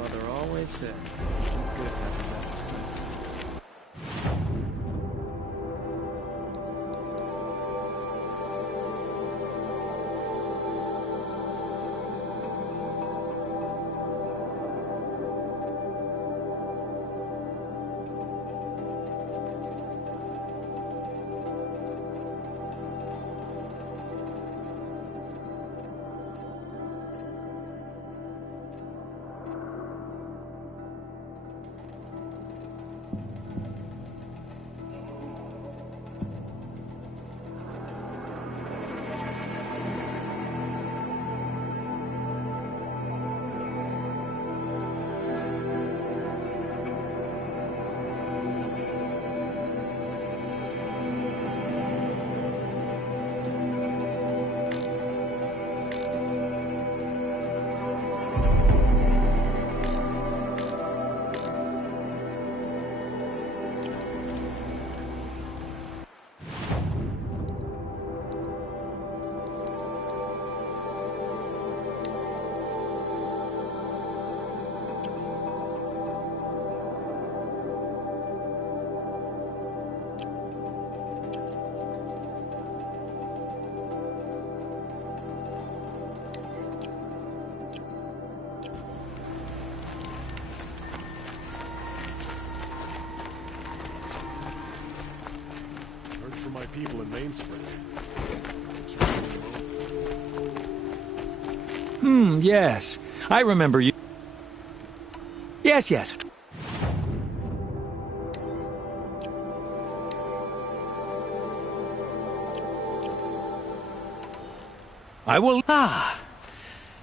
mother always said, "Nothing good happens after sunset." My people in Mainspring. Yes. I remember you. Yes. I will...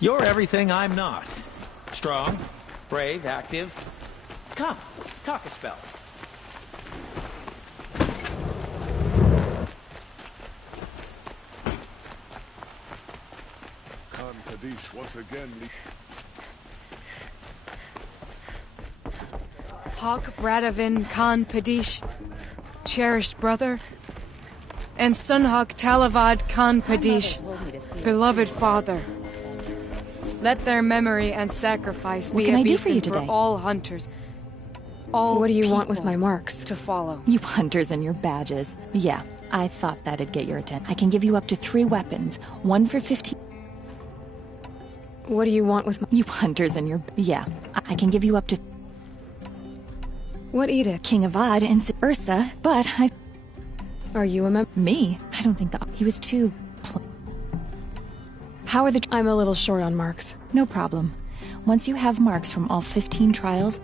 You're everything I'm not. Strong, brave, active. Come, talk a spell. Once again. Hawk Bradavin Khan Padish, cherished brother, and Sunhawk Talavad Khan Padish, beloved father. Let their memory and sacrifice be a beacon for all hunters. All what do you want with my marks? To follow. You hunters and your badges. Yeah, I thought that'd get your attention. I can give you up to 3 weapons, 1 for 15. What do you want with my... You hunters and your... Yeah, I can give you up to... What edict? King Avad and Ursa, but I... Are you a member? Me? I don't think that... He was too... How are the... I'm a little short on marks. No problem. Once you have marks from all 15 trials...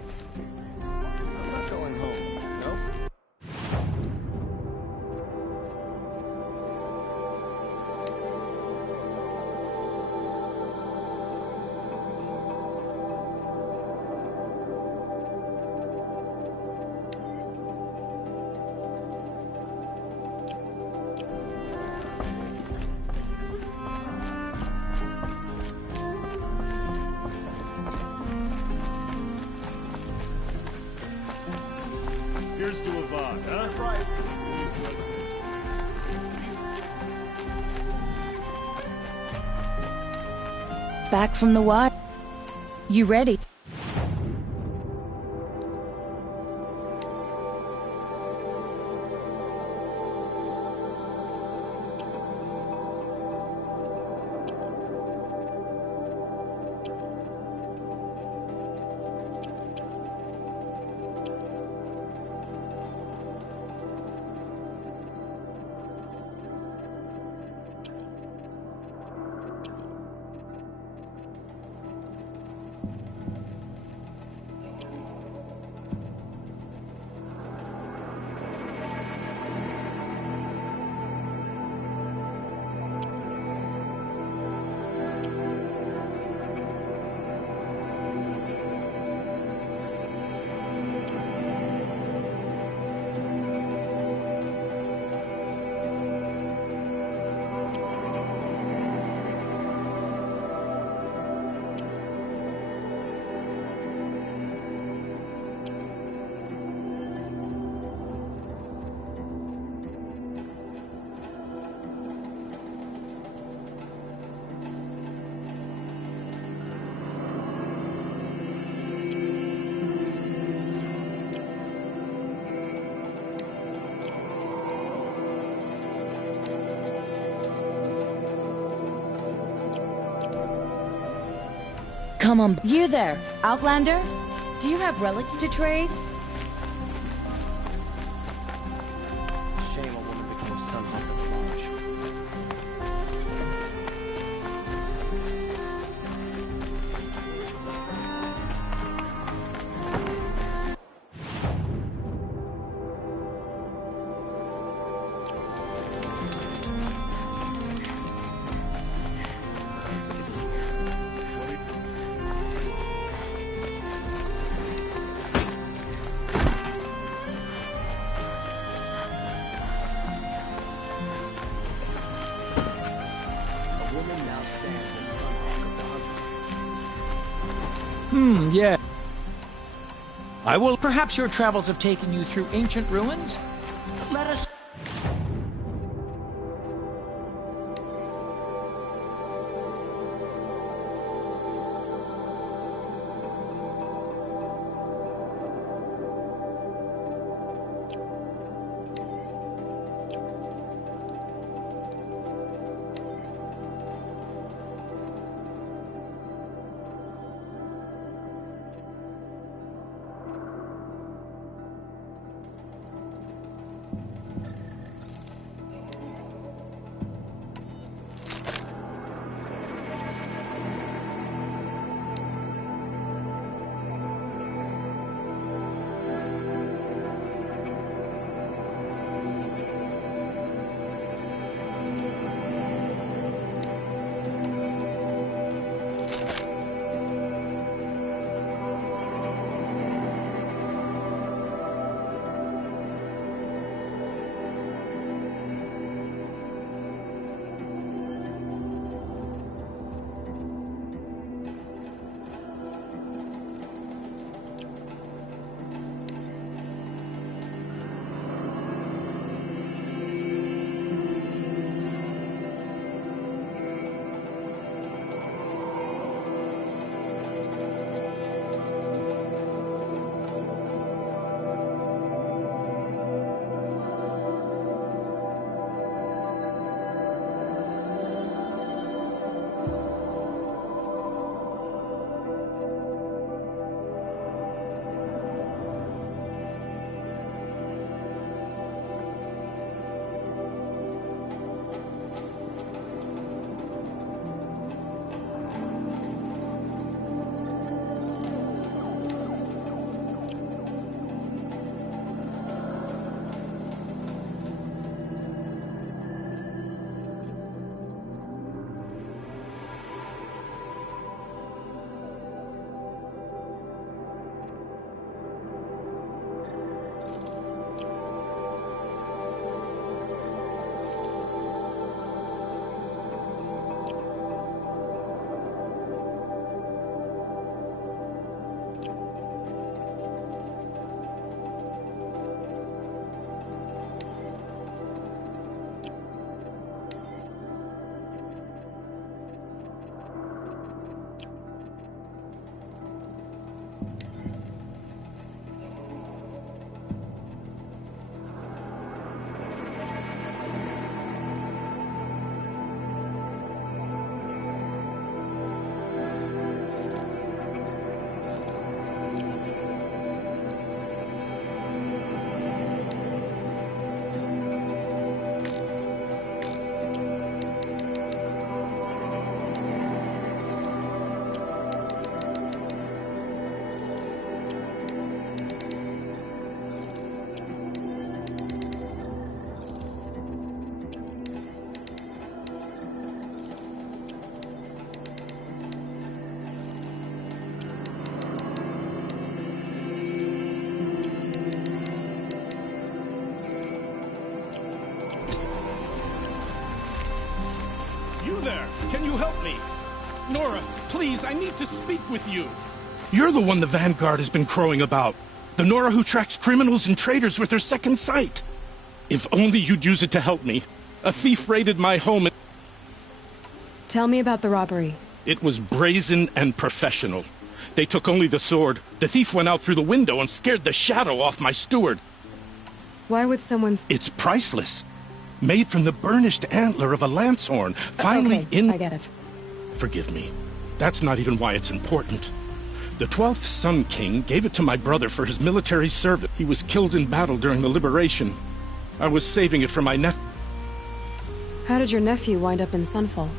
I'm not going home, no? Here's to Avad, huh? That's right. Back from the wild. You ready? Come on. You there, Outlander? Do you have relics to trade? Shame a woman became Sun Hawk of the Lodge. Yeah. I will. Perhaps your travels have taken you through ancient ruins? Let us. there! Can you help me? Nora, please, I need to speak with you. You're the one the Vanguard has been crowing about. The Nora who tracks criminals and traitors with her second sight. If only you'd use it to help me. A thief raided my home and... Tell me about the robbery. It was brazen and professional. They took only the sword. The thief went out through the window and scared the shadow off my steward. Why would someone... It's priceless. Made from the burnished antler of a lance horn. Finally okay, I get it. Forgive me. That's not even why it's important. The 12th Sun King gave it to my brother for his military service. He was killed in battle during the liberation. I was saving it for my nephew. How did your nephew wind up in Sunfall?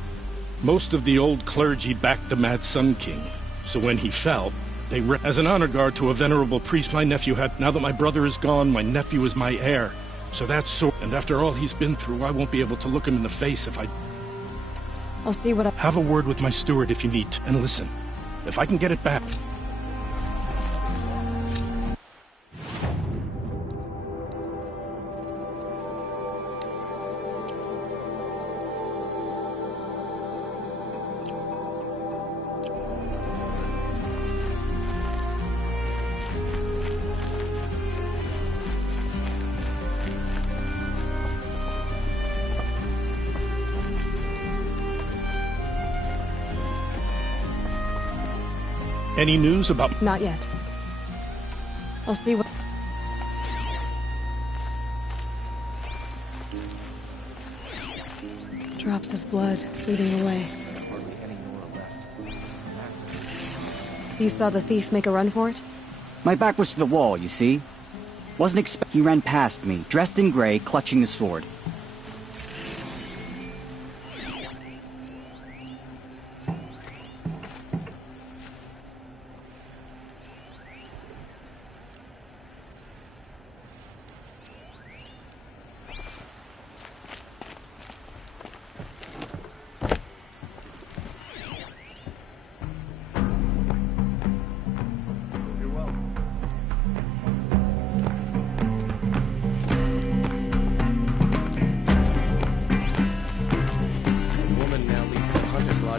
Most of the old clergy backed the Mad Sun King. So when he fell, as an honor guard to a venerable priest my nephew had. Now that my brother is gone, my nephew is my heir. So that's so. And after all he's been through, I won't be able to look him in the face if I... I'll see what I... Have a word with my steward if you need to. And listen, if I can get it back... Any news about... Not yet. I'll see what... Drops of blood leading the way. You saw the thief make a run for it? My back was to the wall, you see? Wasn't expect... He ran past me, dressed in gray, clutching the sword.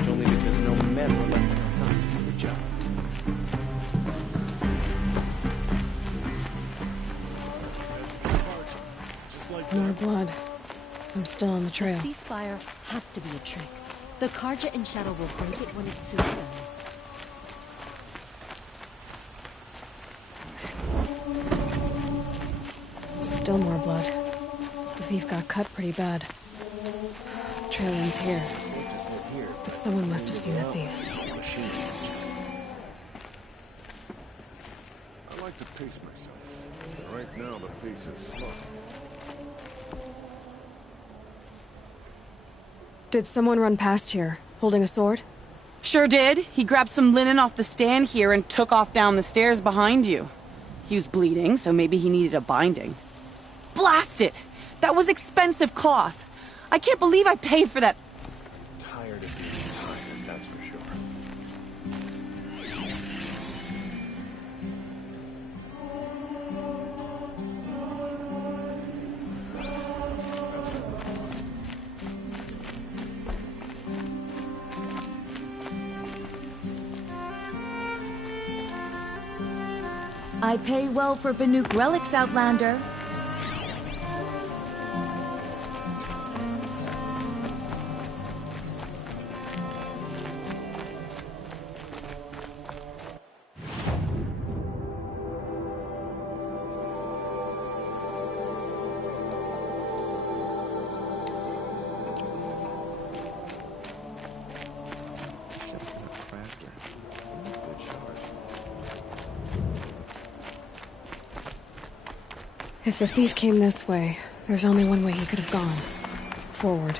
Only because no men were left in her house to do the job. More blood. I'm still on the trail. The ceasefire has to be a trick. The Karja in Shadow will break it when it suits them. Still more blood. The thief got cut pretty bad. Trail ends here. But someone must have seen the thief. I like to pace myself. But right now the pace is slow. Did someone run past here, holding a sword? Sure did. He grabbed some linen off the stand here and took off down the stairs behind you. He was bleeding, so maybe he needed a binding. Blast it! That was expensive cloth. I can't believe I paid for that. Tired of being tired, that's for sure. I pay well for Banuk relics, Outlander. If the thief came this way, there's only one way he could have gone. Forward.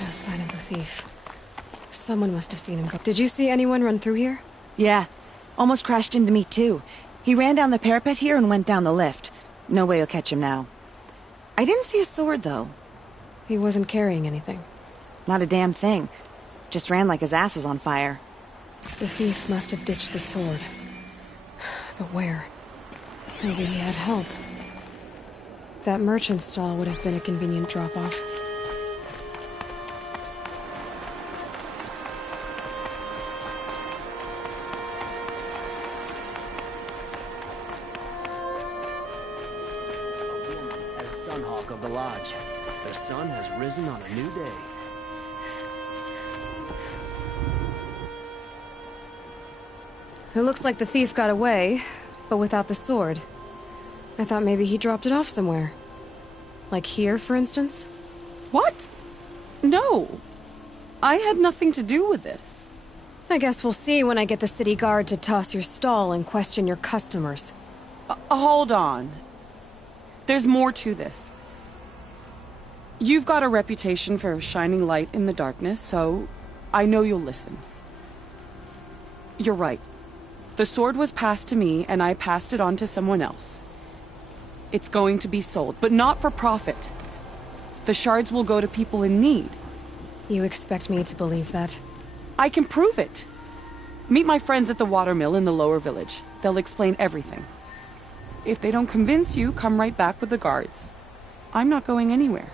No sign of the thief. Someone must have seen him go. Did you see anyone run through here? Yeah. Almost crashed into me, too. He ran down the parapet here and went down the lift. No way you'll catch him now. I didn't see a sword, though. He wasn't carrying anything. Not a damn thing. Just ran like his ass was on fire. The thief must have ditched the sword. But where? Maybe he had help. That merchant stall would have been a convenient drop-off. Of the lodge. The sun has risen on a new day. It looks like the thief got away, but without the sword. I thought maybe he dropped it off somewhere. Like here, for instance? What? No. I had nothing to do with this. I guess we'll see when I get the city guard to toss your stall and question your customers. Hold on. There's more to this. You've got a reputation for shining light in the darkness, so I know you'll listen. You're right. The sword was passed to me, and I passed it on to someone else. It's going to be sold, but not for profit. The shards will go to people in need. You expect me to believe that? I can prove it. Meet my friends at the watermill in the lower village. They'll explain everything. If they don't convince you, come right back with the guards. I'm not going anywhere.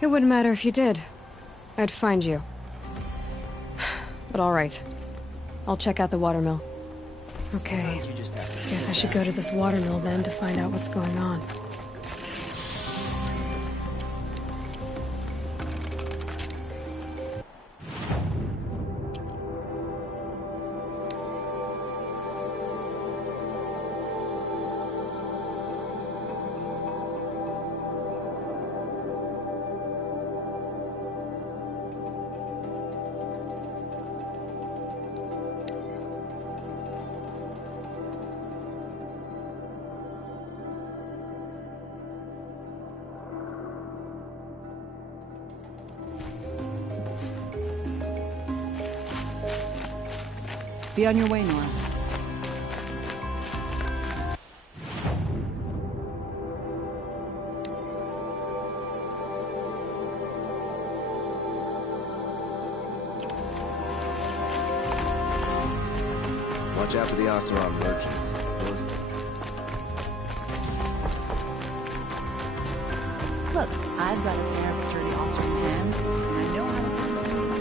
It wouldn't matter if you did. I'd find you. But all right. I'll check out the watermill. Okay. Guess I should go to this watermill then to find out what's going on. Be on your way, Nora. Watch out for the Oseram merchants. Look, I've got a pair of sturdy Oseram hands, and I know how to put them to use.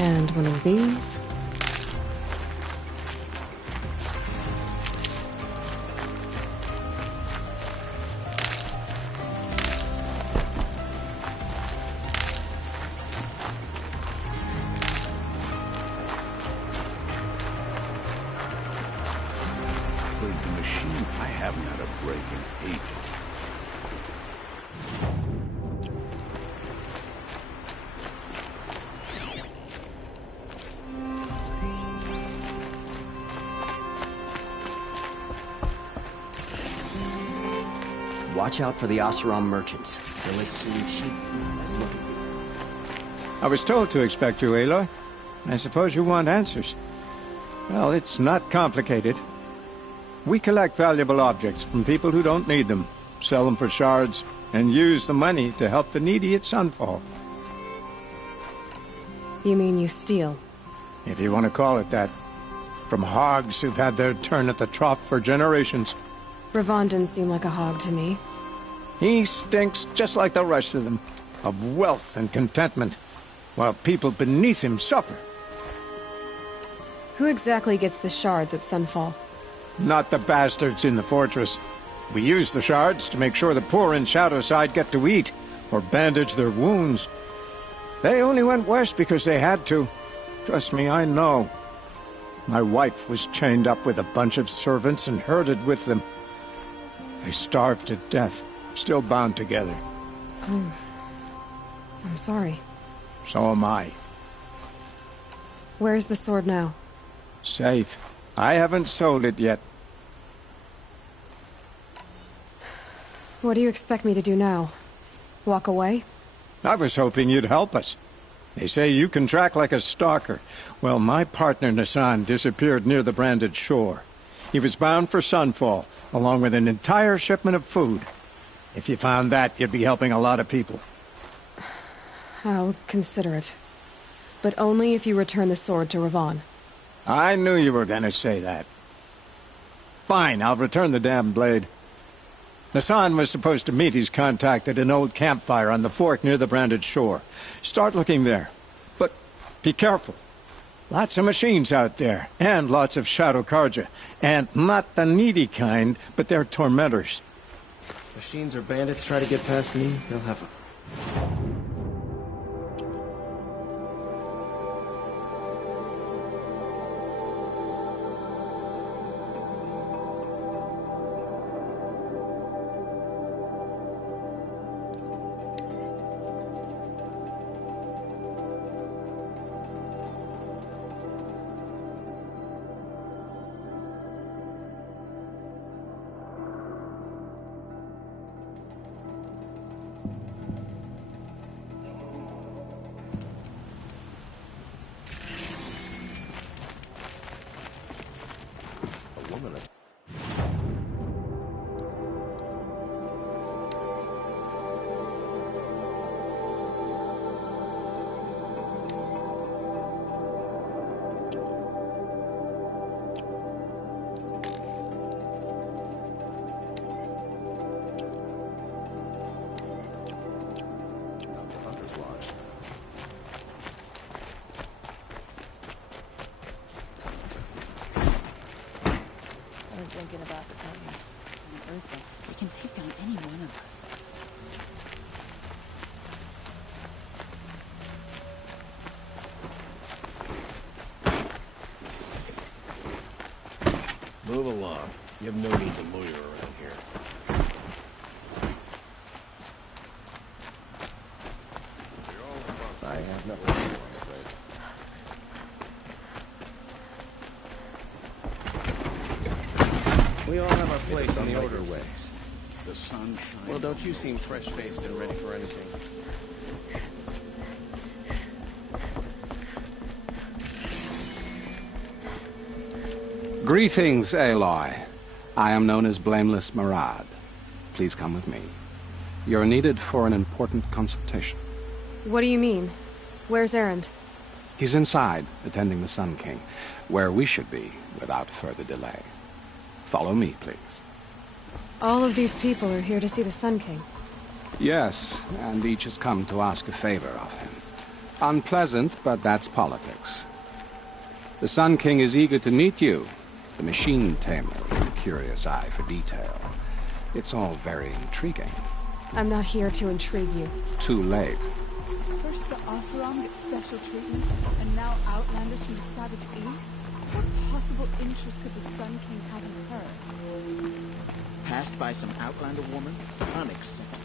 And one of these. Played the machine. I haven't had a break in ages. Watch out for the Oseram merchants. They'll as soon sheep as looking. I was told to expect you, Aloy. I suppose you want answers. Well, it's not complicated. We collect valuable objects from people who don't need them, sell them for shards, and use the money to help the needy at Sunfall. You mean you steal? If you want to call it that. From hogs who've had their turn at the trough for generations. Ravon didn't seem like a hog to me. He stinks just like the rest of them, of wealth and contentment, while people beneath him suffer. Who exactly gets the shards at Sunfall? Not the bastards in the fortress. We use the shards to make sure the poor in Shadowside get to eat, or bandage their wounds. They only went west because they had to. Trust me, I know. My wife was chained up with a bunch of servants and herded with them. They starved to death, still bound together. Oh. I'm sorry. So am I. Where's the sword now? Safe. I haven't sold it yet. What do you expect me to do now? Walk away? I was hoping you'd help us. They say you can track like a stalker. Well, my partner Nassan disappeared near the branded shore. He was bound for Sunfall, along with an entire shipment of food. If you found that, you'd be helping a lot of people. I'll consider it. But only if you return the sword to Ravon. I knew you were gonna say that. Fine, I'll return the damn blade. Hassan was supposed to meet his contact at an old campfire on the fork near the branded shore. Start looking there. But be careful. Lots of machines out there, and lots of Shadow Karja. And not the needy kind, but they're tormentors. Machines or bandits try to get past me, they'll have a... Thinking about the company on Earth, we can take down any one of us. Move along. You have no need to loiter around here. I have nothing to do, I'm afraid. We all have our place in the order ways. The sun. Well, don't you seem fresh-faced and ready for anything? Greetings, Aloy. I am known as Blameless Marad. Please come with me. You're needed for an important consultation. What do you mean? Where's Erend? He's inside, attending the Sun King, where we should be without further delay. Follow me, please. All of these people are here to see the Sun King. Yes, and each has come to ask a favor of him. Unpleasant, but that's politics. The Sun King is eager to meet you, the machine tamer with a curious eye for detail. It's all very intriguing. I'm not here to intrigue you. Too late. First the Oseram gets special treatment, and now outlanders from the savage east? What possible interest could the Sun King have in her? Passed by some outlander woman? Unacceptable.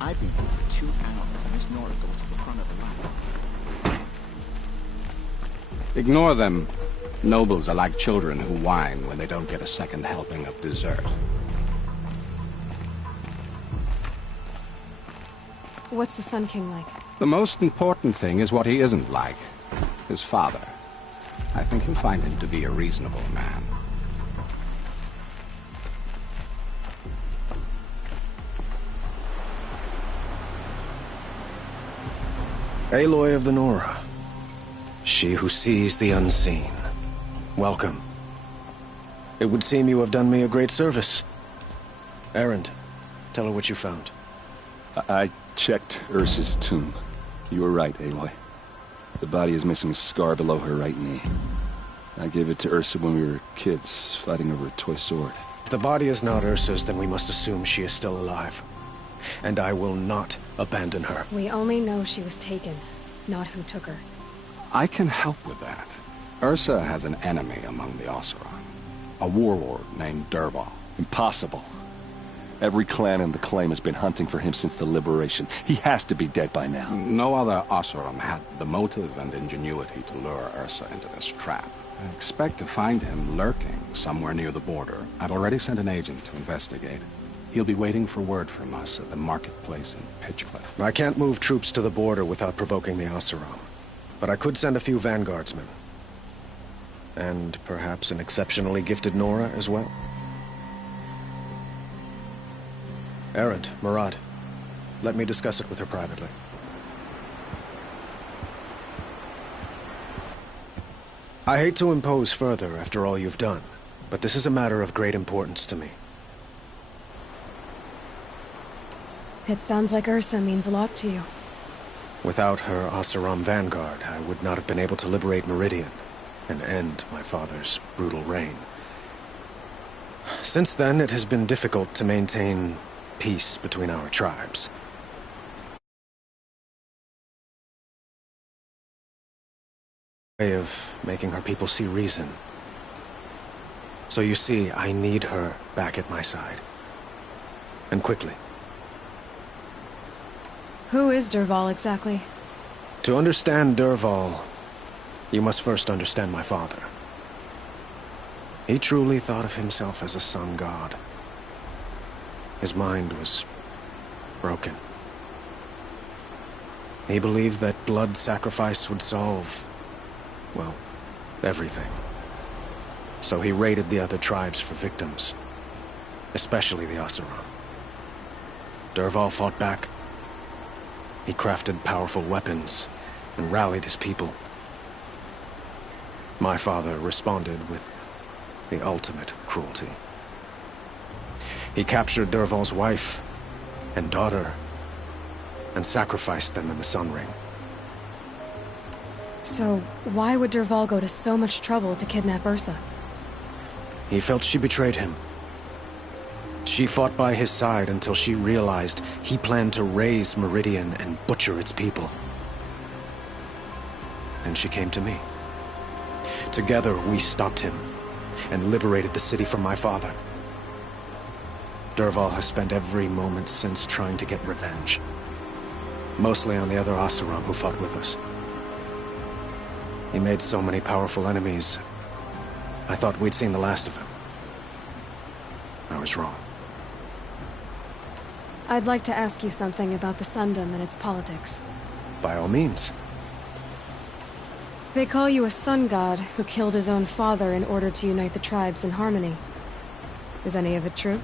I've been here for 2 hours, and Miss Nora goes to the front of the line. Ignore them. Nobles are like children who whine when they don't get a second helping of dessert. What's the Sun King like? The most important thing is what he isn't like. His father. I think you'll find him to be a reasonable man. Aloy of the Nora. She who sees the unseen. Welcome. It would seem you have done me a great service. Erend, tell her what you found. I checked Ursa's tomb. You were right, Aloy. The body is missing a scar below her right knee. I gave it to Ursa when we were kids, fighting over a toy sword. If the body is not Ursa's, then we must assume she is still alive. And I will not abandon her. We only know she was taken, not who took her. I can help with that. Ursa has an enemy among the Oseram. A warlord named Dervahl. Impossible. Every clan in the claim has been hunting for him since the liberation. He has to be dead by now. No other Oseram had the motive and ingenuity to lure Ursa into this trap. I expect to find him lurking somewhere near the border. I've already sent an agent to investigate. He'll be waiting for word from us at the marketplace in Pitchcliff. I can't move troops to the border without provoking the Oseram. But I could send a few vanguardsmen. And perhaps an exceptionally gifted Nora as well. Erend, Murad, let me discuss it with her privately. I hate to impose further after all you've done, but this is a matter of great importance to me. It sounds like Ursa means a lot to you. Without her Oseram vanguard, I would not have been able to liberate Meridian and end my father's brutal reign. Since then, it has been difficult to maintain peace between our tribes. Way of making her people see reason. So you see, I need her back at my side. And quickly. Who is Dervahl exactly? To understand Dervahl, you must first understand my father. He truly thought of himself as a sun god. His mind was broken. He believed that blood sacrifice would solve, well, everything. So he raided the other tribes for victims, especially the Oseram. Dervahl fought back. He crafted powerful weapons and rallied his people. My father responded with the ultimate cruelty. He captured Dervahl's wife and daughter and sacrificed them in the Sun Ring. So, why would Dervahl go to so much trouble to kidnap Ursa? He felt she betrayed him. She fought by his side until she realized he planned to raise Meridian and butcher its people. And she came to me. Together, we stopped him and liberated the city from my father. Dervahl has spent every moment since trying to get revenge. Mostly on the other Oseram who fought with us. He made so many powerful enemies, I thought we'd seen the last of him. I was wrong. I'd like to ask you something about the Sundom and its politics. By all means. They call you a sun god who killed his own father in order to unite the tribes in harmony. Is any of it true?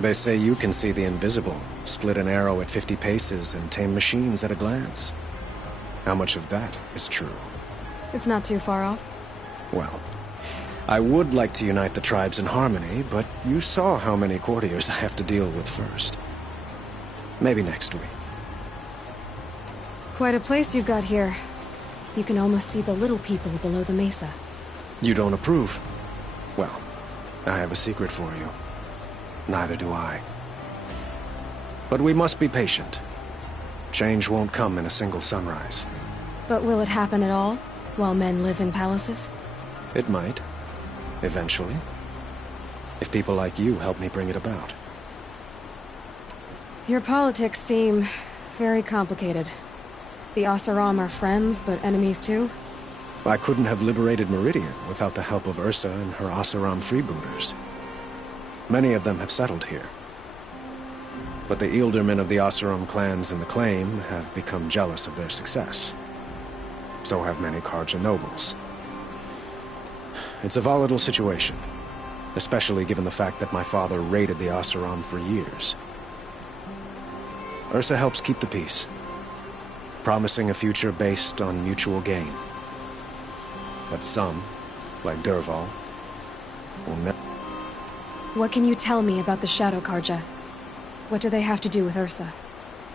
They say you can see the invisible, split an arrow at 50 paces, and tame machines at a glance. How much of that is true? It's not too far off. Well, I would like to unite the tribes in harmony, but you saw how many courtiers I have to deal with first. Maybe next week. Quite a place you've got here. You can almost see the little people below the mesa. You don't approve? Well, I have a secret for you. Neither do I. But we must be patient. Change won't come in a single sunrise. But will it happen at all, while men live in palaces? It might. Eventually. If people like you help me bring it about. Your politics seem very complicated. The Oseram are friends, but enemies too? I couldn't have liberated Meridian without the help of Ursa and her Oseram freebooters. Many of them have settled here. But the Ealdormen of the Oseram clans in the Claim have become jealous of their success. So have many Karja nobles. It's a volatile situation, especially given the fact that my father raided the Oseram for years. Ursa helps keep the peace, promising a future based on mutual gain. But some, like Dervahl, will never... What can you tell me about the Shadow Karja? What do they have to do with Ursa?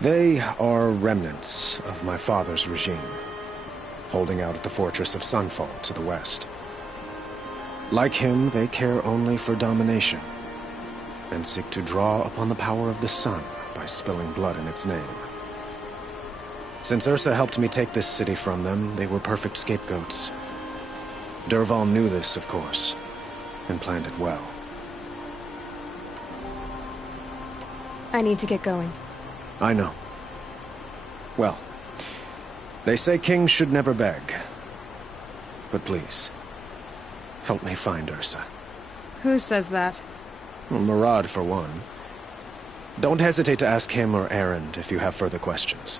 They are remnants of my father's regime, holding out at the fortress of Sunfall to the west. Like him, they care only for domination, and seek to draw upon the power of the sun by spilling blood in its name. Since Ursa helped me take this city from them, they were perfect scapegoats. Dervahl knew this, of course, and planned it well. I need to get going. I know. Well, they say kings should never beg. But please, help me find Ursa. Who says that? Well, Murad, for one. Don't hesitate to ask him or Erend if you have further questions.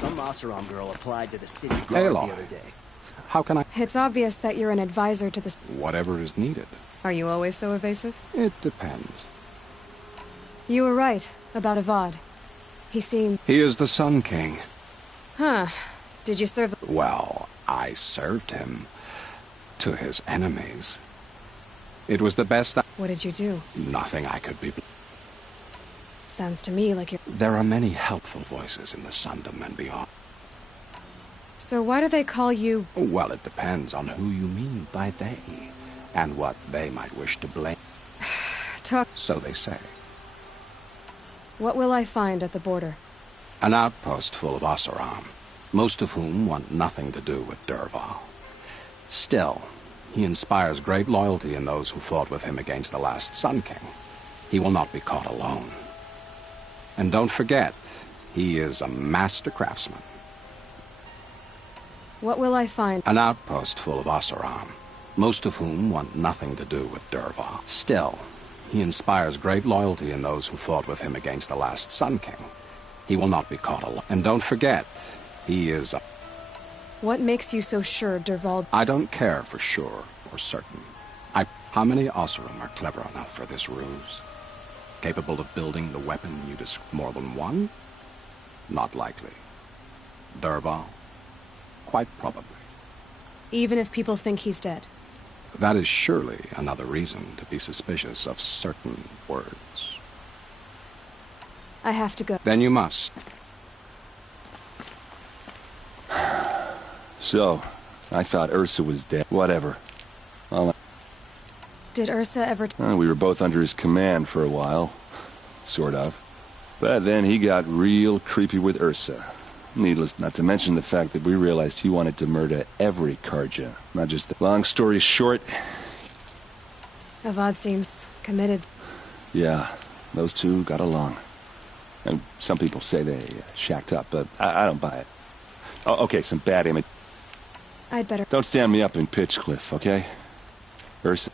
Some Oseram girl applied to the city guard the Aloy, other day. how can I... It's obvious that you're an advisor to the... Whatever is needed. Are you always so evasive? It depends. You were right about Avad. He seemed... He is the Sun King. Huh. Did you serve the... Well, I served him to his enemies. It was the best I... What did you do? Nothing I could be... Sounds to me like you're... There are many helpful voices in the Sundom and beyond. So why do they call you... Well, it depends on who you mean by they, and what they might wish to blame. Talk... So they say. What will I find at the border? An outpost full of Oseram, most of whom want nothing to do with Dervahl. Still, he inspires great loyalty in those who fought with him against the last Sun King. He will not be caught alone. And don't forget, he is a master craftsman. What will I find? An outpost full of Oseram, most of whom want nothing to do with Dervahl. Still, he inspires great loyalty in those who fought with him against the last Sun King. He will not be caught alone. And don't forget, he is a... What makes you so sure Dervahl... I don't care for sure or certain. How many Oseram are clever enough for this ruse? Capable of building the weapon you described? More than one? Not likely. Dervahl? Quite probably. Even if people think he's dead? That is surely another reason to be suspicious of certain words. I have to go. Then you must. So, I thought Ursa was dead. Whatever. Well, Did Ursa ever... we were both under his command for a while. Sort of. But then he got real creepy with Ursa. Needless not to mention the fact that we realized he wanted to murder every Karja, not just the... Long story short... Avad seems committed. Yeah, those two got along. And some people say they shacked up, but I don't buy it. Oh, okay, some bad image. I'd better... Don't stand me up in Pitchcliff, okay? Ursa...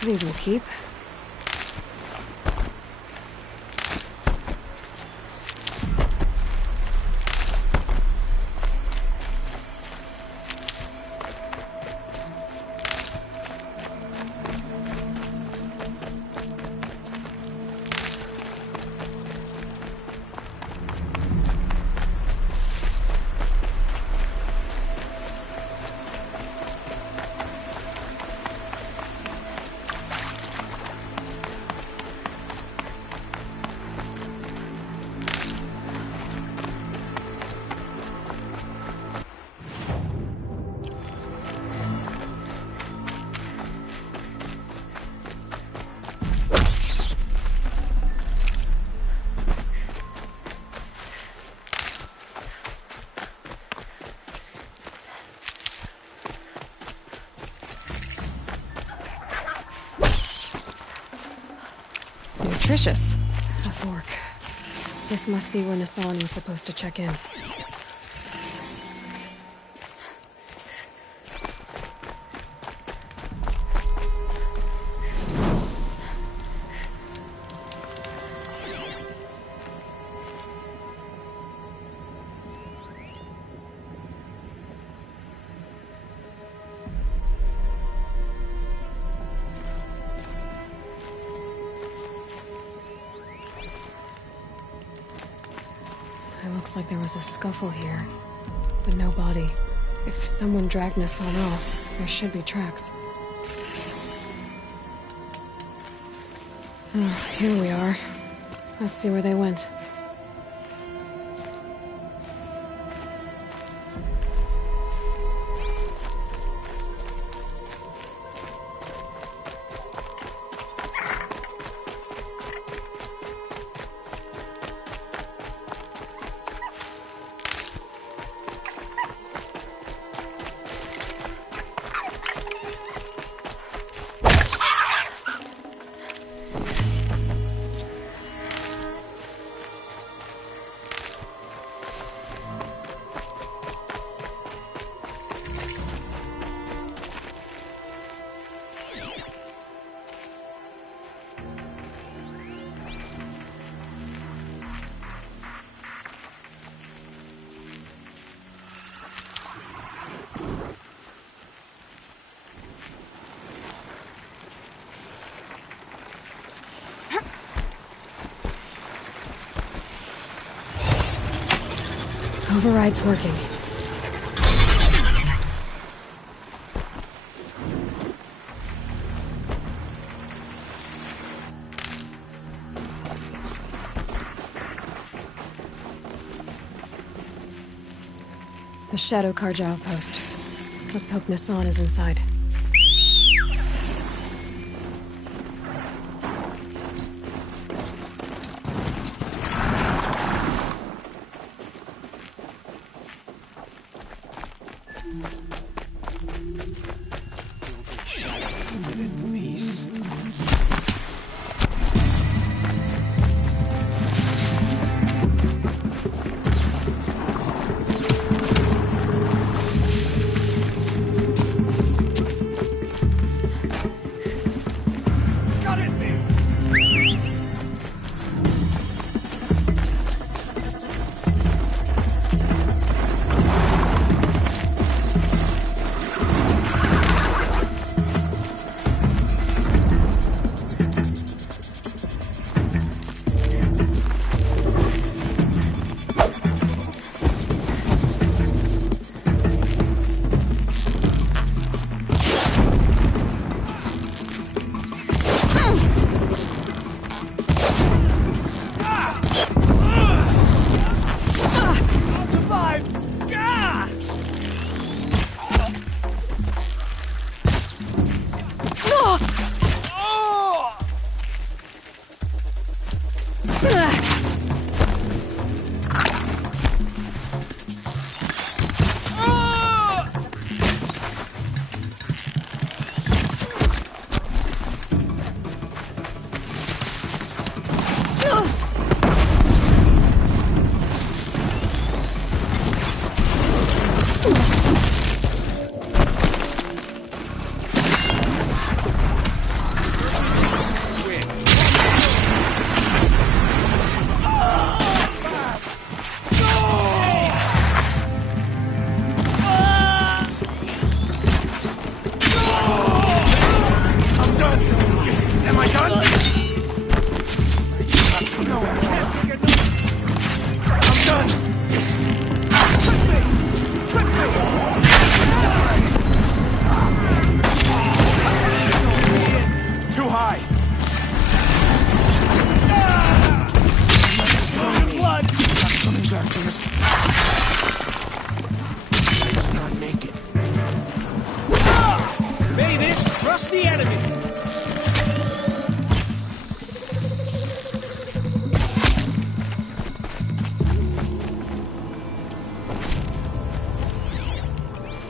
These will keep. Nutritious. A fork. This must be where Nassan was supposed to check in. It looks like there was a scuffle here, but no body. If someone dragged Nassan off, there should be tracks. Oh, here we are. Let's see where they went. Override's working. The Shadow Karja outpost. Let's hope Nassan is inside.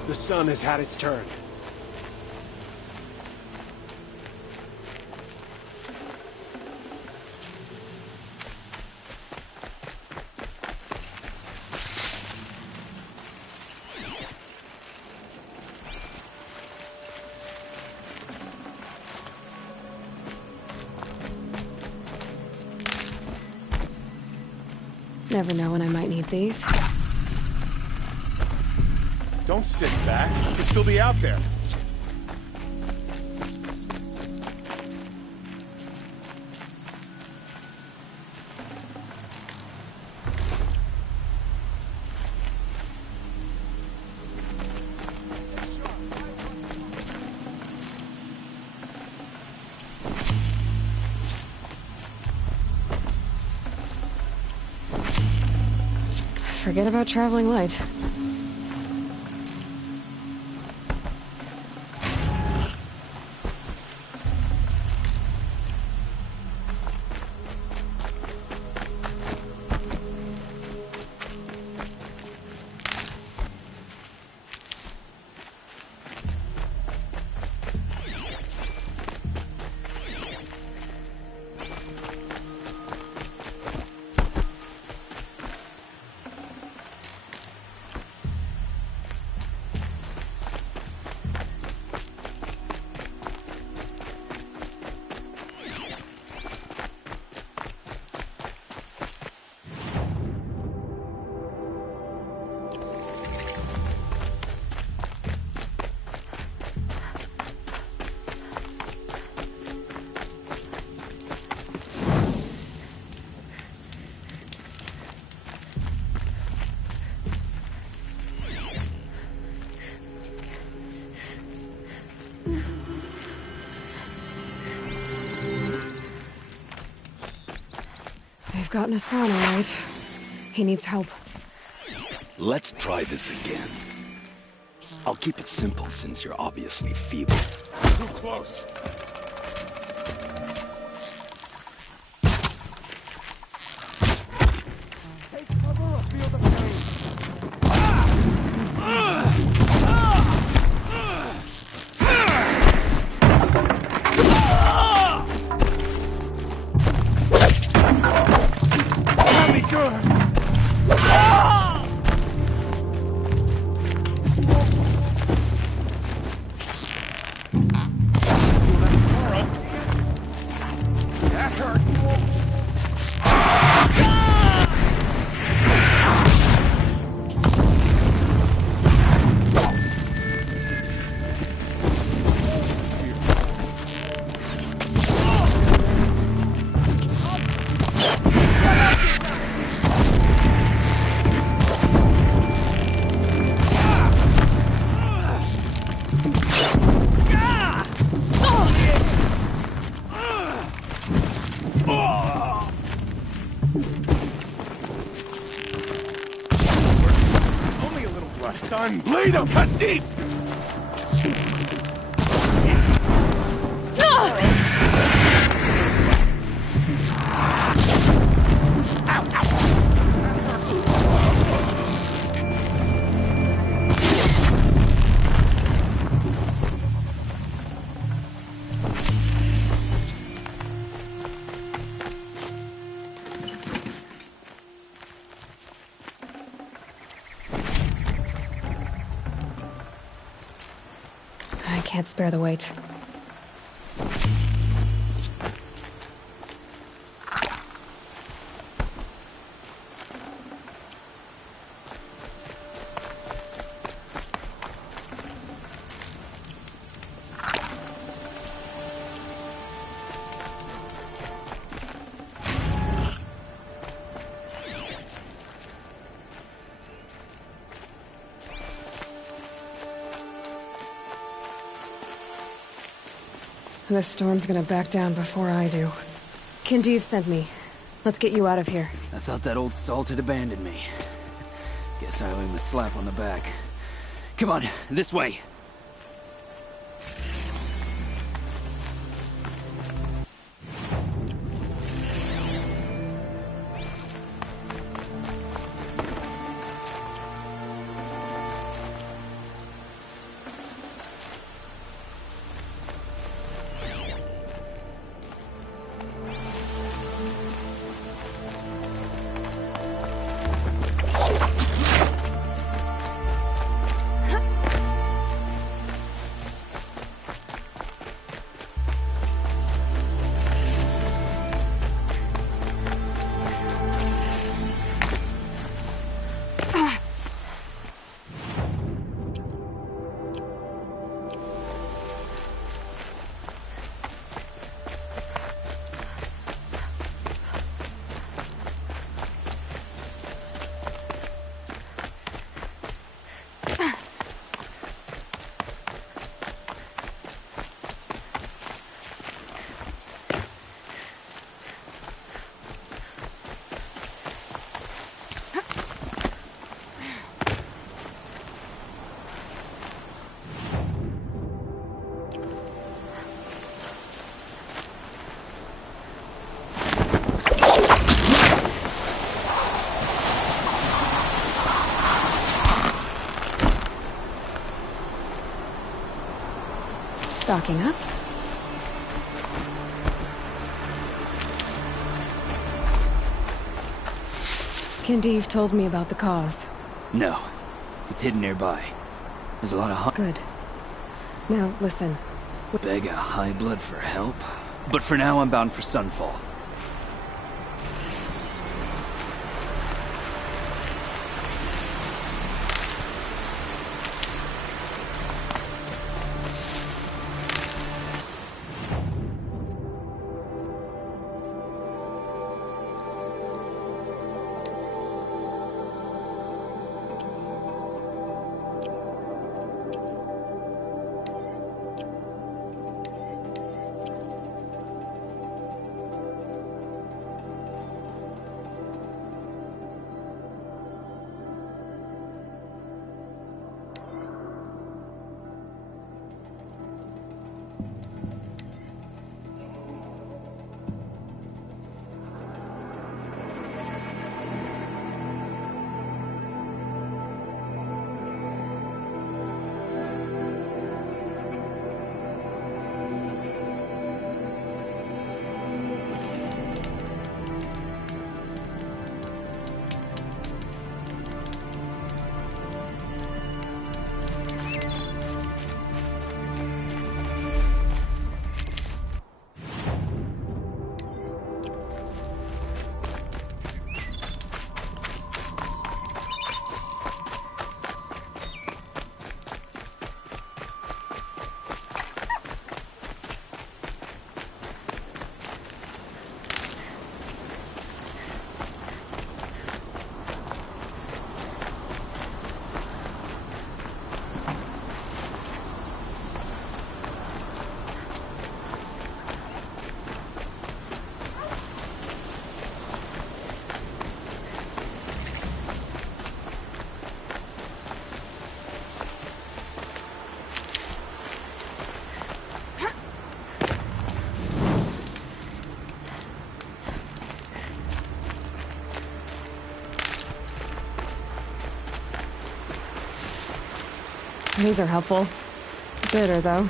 The sun has had its turn. Never know when I might need these. Don't sit back. You can still be out there. Forget about traveling light. They've gotten a son, all right. He needs help. Let's try this again. I'll keep it simple since you're obviously feeble. Too close. Take cover or feel the pain. Let me go. That hurt. Only a little blood. Son, bleed him! Cut deep! I can't spare the weight. This storm's gonna back down before I do. Kindeev sent me. Let's get you out of here. I thought that old salt had abandoned me. Guess I owe him a slap on the back. Come on, this way. stocking up. Kindeev told me about the cause. No. It's hidden nearby. There's a lot of Good. Now, listen. Beg a high blood for help. But for now, I'm bound for Sunfall. These are helpful. Bitter, though.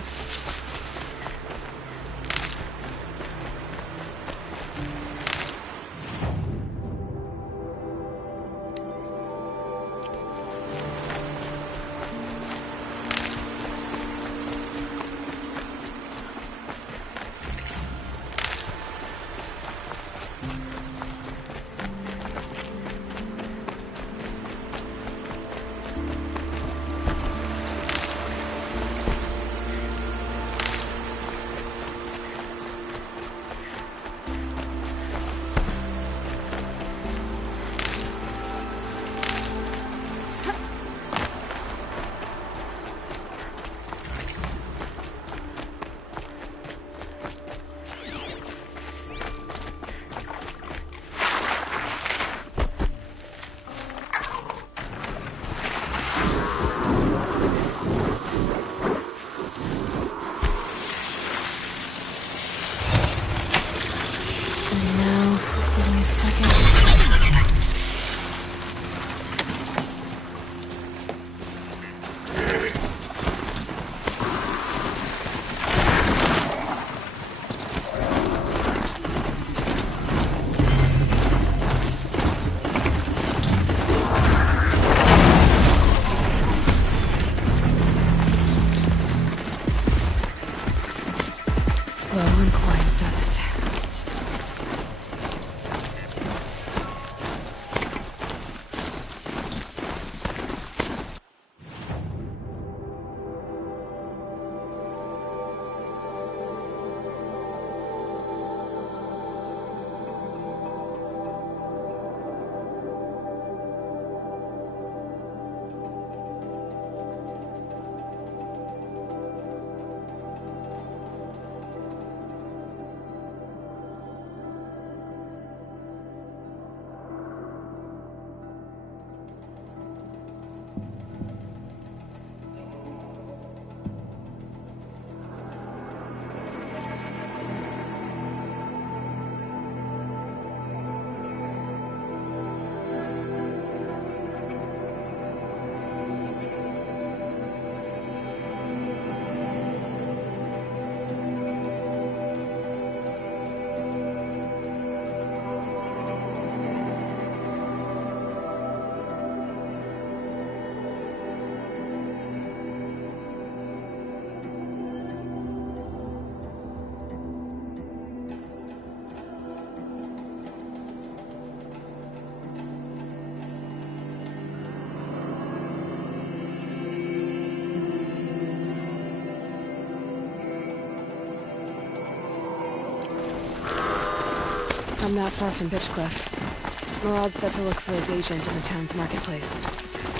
I'm not far from Pitchcliff. Murad said to look for his agent in the town's marketplace.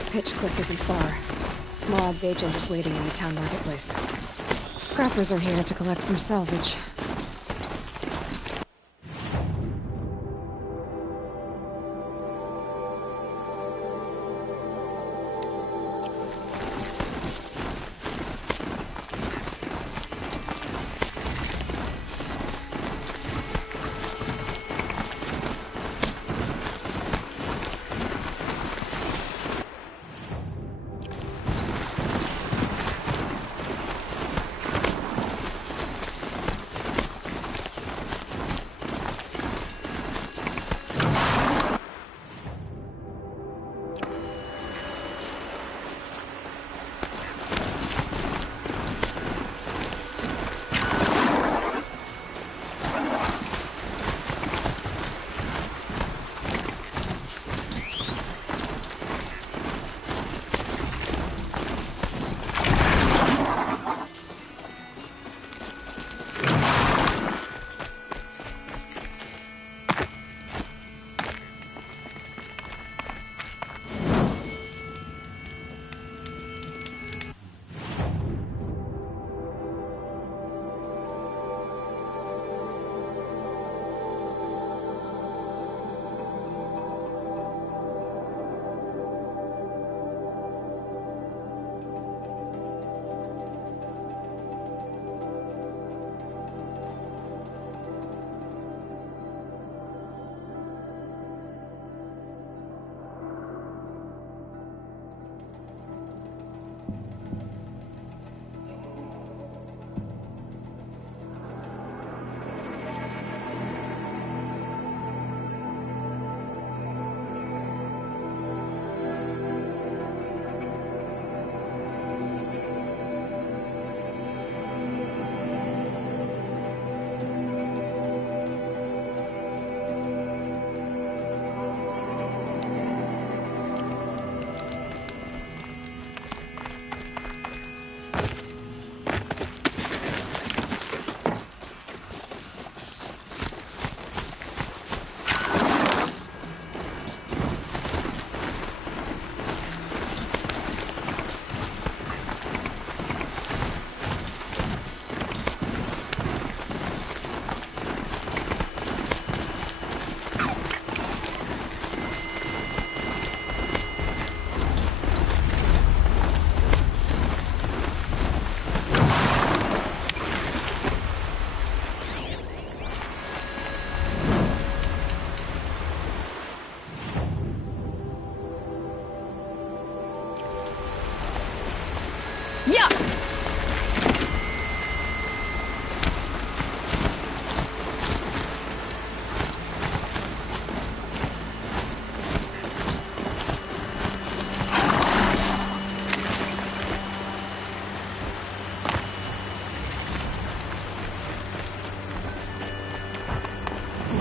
Pitchcliff isn't far. Murad's agent is waiting in the town marketplace. Scrappers are here to collect some salvage.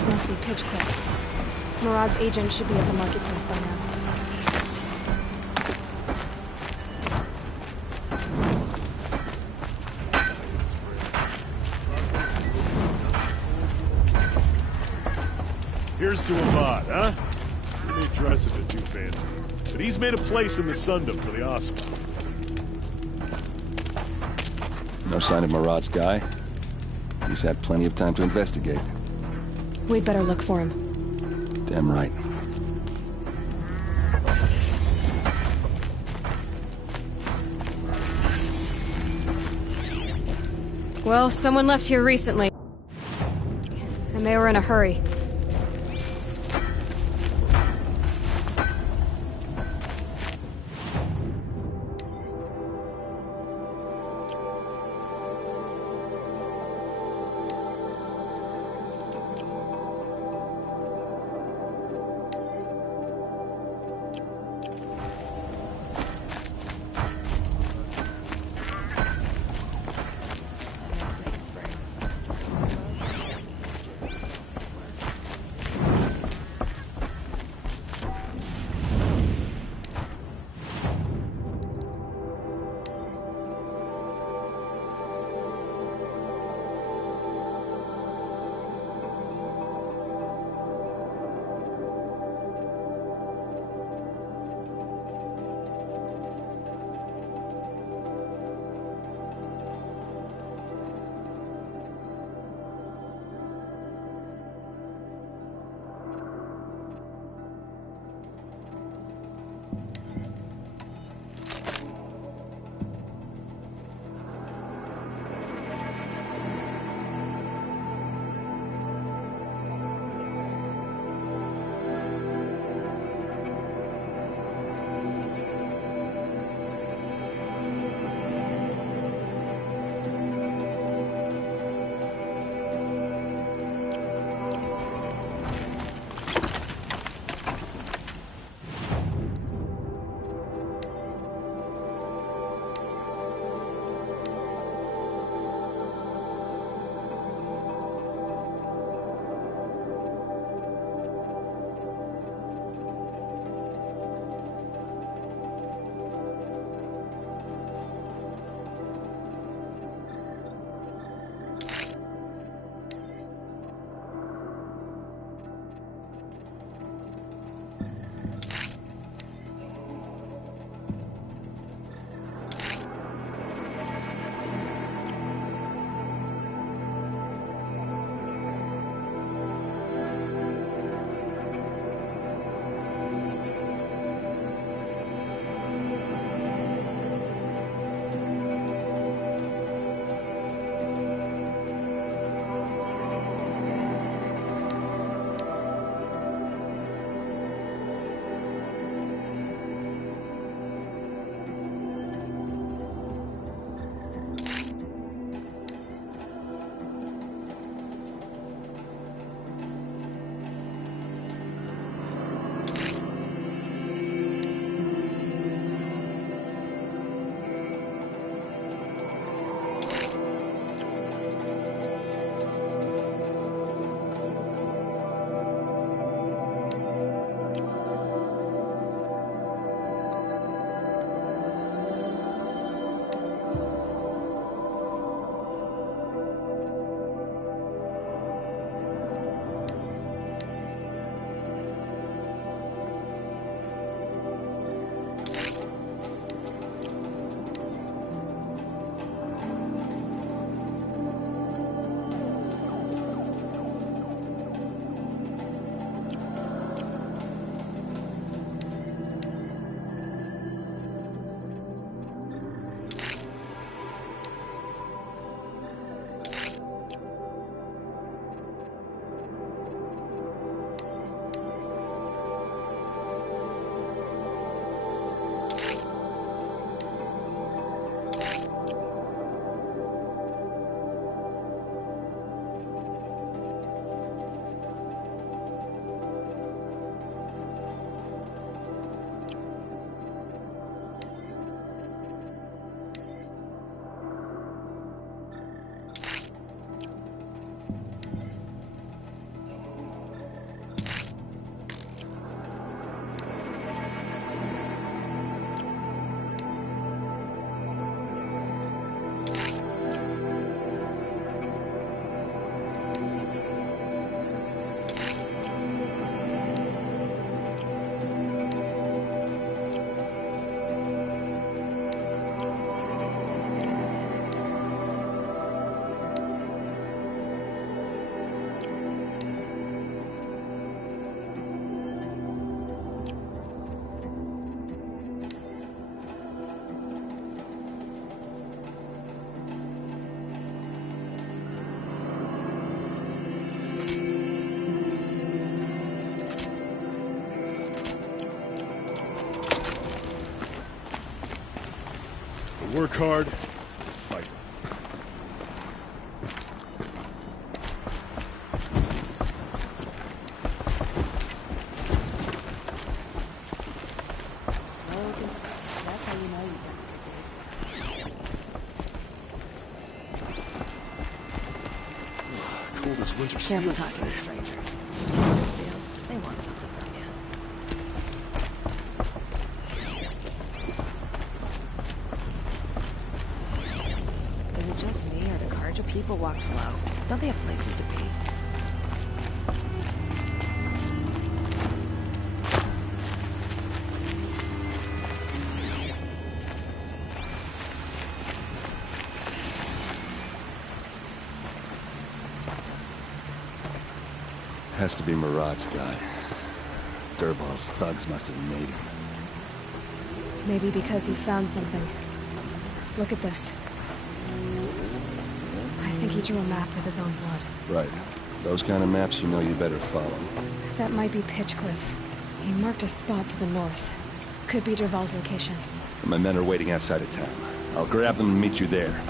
Must be Pitchcliff. Murad's agent should be at the marketplace by now. Here's to Avad, huh? He may dress a bit too fancy, but he's made a place in the Sundom for the Osman. No sign of Murad's guy? He's had plenty of time to investigate. We'd better look for him. Damn right. Well, someone left here recently. And they were in a hurry. We'll work hard, fight. That's how you know you've done a good day's work. Cold as winter Careful steel. talking to strangers. Still, they want something from you. Is it just me, or do Karja people walk slow? Don't they have places to be? Has to be Murad's guy. Dervahl's thugs must have made him. Maybe because he found something. Look at this. I think he drew a map with his own blood. Right. Those kind of maps you know you better follow. That might be Pitchcliff. He marked a spot to the north. Could be Dervahl's location. My men are waiting outside of town. I'll grab them and meet you there.